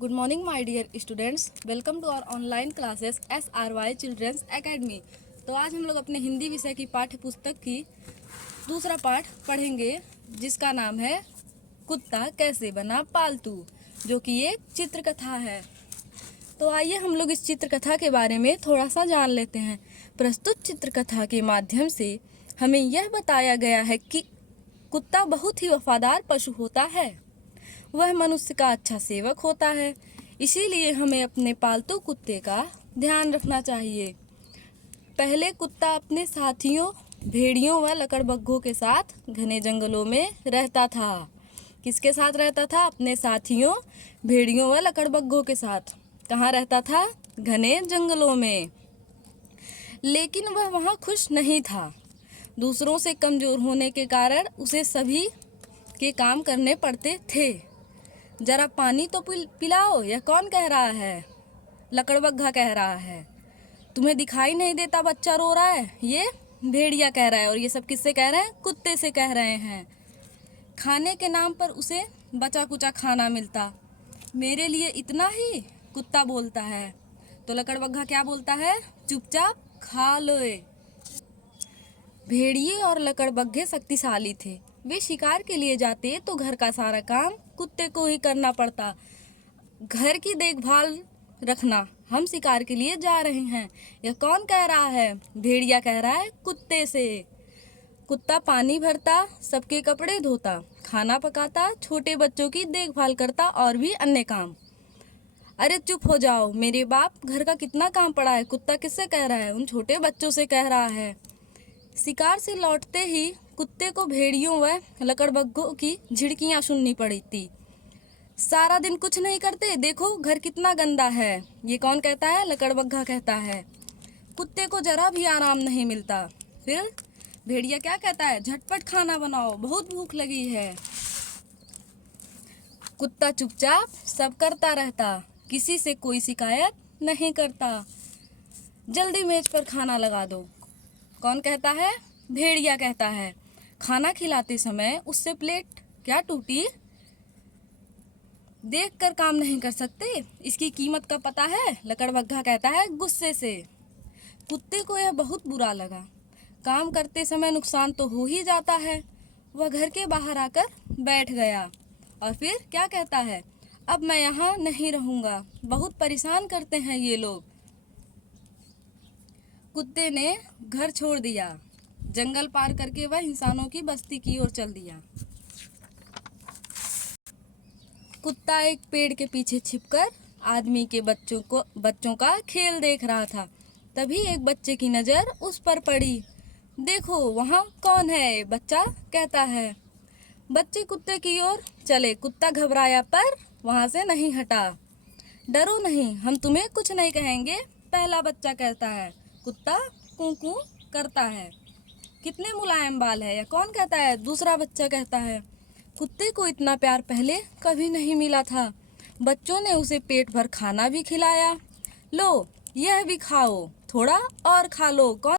Good morning, my dear students. Welcome to our online classes SRY Children's Academy. तो आज हम लोग अपने हिंदी विषय की पाठ्य पुस्तक की दूसरा पाठ पढ़ेंगे, जिसका नाम है कुत्ता कैसे बना पालतू, जो कि एक चित्रकथा है। तो आइए हम लोग इस चित्रकथा के बारे में थोड़ा सा जान लेते हैं। प्रस्तुत चित्रकथा के माध्यम से हमें यह बताया गया है कि कुत्ता बहुत ही वफादार पशु होता है। वह मनुष्य का अच्छा सेवक होता है, इसीलिए हमें अपने पालतू कुत्ते का ध्यान रखना चाहिए। पहले कुत्ता अपने साथियों भेड़ियों व लकड़बग्घों के साथ घने जंगलों में रहता था। किसके साथ रहता था? अपने साथियों भेड़ियों व लकड़बग्घों के साथ। कहाँ रहता था? घने जंगलों में। लेकिन वह वहाँ खुश नहीं था। दूसरों से कमज़ोर होने के कारण उसे सभी के काम करने पड़ते थे। जरा पानी तो पिलाओ, यह कौन कह रहा है? लकड़बग्घा कह रहा है। तुम्हें दिखाई नहीं देता बच्चा रो रहा है? ये भेड़िया कह रहा है। और ये सब किससे कह रहे हैं? कुत्ते से कह रहे हैं। खाने के नाम पर उसे बचा कुचा खाना मिलता। मेरे लिए इतना ही? कुत्ता बोलता है। तो लकड़बग्घा क्या बोलता है? चुपचाप खा लो। भेड़िए और लकड़बग्घे शक्तिशाली थे। वे शिकार के लिए जाते तो घर का सारा काम कुत्ते को ही करना पड़ता। घर की देखभाल रखना। हम शिकार के लिए जा रहे हैं। यह कौन कह रहा है? भेड़िया कह रहा है कुत्ते से। कुत्ता पानी भरता, सबके कपड़े धोता, खाना पकाता, छोटे बच्चों की देखभाल करता और भी अन्य काम। अरे चुप हो जाओ मेरे बाप, घर का कितना काम पड़ा है। कुत्ता किससे कह रहा है? उन छोटे बच्चों से कह रहा है। शिकार से लौटते ही कुत्ते को भेड़ियों व लकड़बग्घों की झिड़कियां सुननी पड़ी थी। सारा दिन कुछ नहीं करते, देखो घर कितना गंदा है। ये कौन कहता है? लकड़बग्घा कहता है। कुत्ते को जरा भी आराम नहीं मिलता। फिर भेड़िया क्या कहता है? झटपट खाना बनाओ, बहुत भूख लगी है। कुत्ता चुपचाप सब करता रहता, किसी से कोई शिकायत नहीं करता। जल्दी मेज पर खाना लगा दो। कौन कहता है? भेड़िया कहता है। खाना खिलाते समय उससे प्लेट क्या टूटी? देखकर काम नहीं कर सकते, इसकी कीमत का पता है? लकड़बग्घा कहता है गुस्से से। कुत्ते को यह बहुत बुरा लगा। काम करते समय नुकसान तो हो ही जाता है। वह घर के बाहर आकर बैठ गया और फिर क्या कहता है? अब मैं यहाँ नहीं रहूँगा, बहुत परेशान करते हैं ये लोग। कुत्ते ने घर छोड़ दिया। जंगल पार करके वह इंसानों की बस्ती की ओर चल दिया। कुत्ता एक पेड़ के पीछे छिपकर आदमी के बच्चों का खेल देख रहा था। तभी एक बच्चे की नज़र उस पर पड़ी। देखो वहाँ कौन है? बच्चा कहता है। बच्चे कुत्ते की ओर चले। कुत्ता घबराया पर वहाँ से नहीं हटा। डरो नहीं, हम तुम्हें कुछ नहीं कहेंगे, पहला बच्चा कहता है। कुत्ता कूं कूं करता है। कितने मुलायम बाल है, यह कौन कहता है? दूसरा बच्चा कहता है। कुत्ते को इतना प्यार पहले कभी नहीं मिला था। बच्चों ने उसे पेट भर खाना भी खिलाया। लो यह भी खाओ, थोड़ा और खा लो। कौन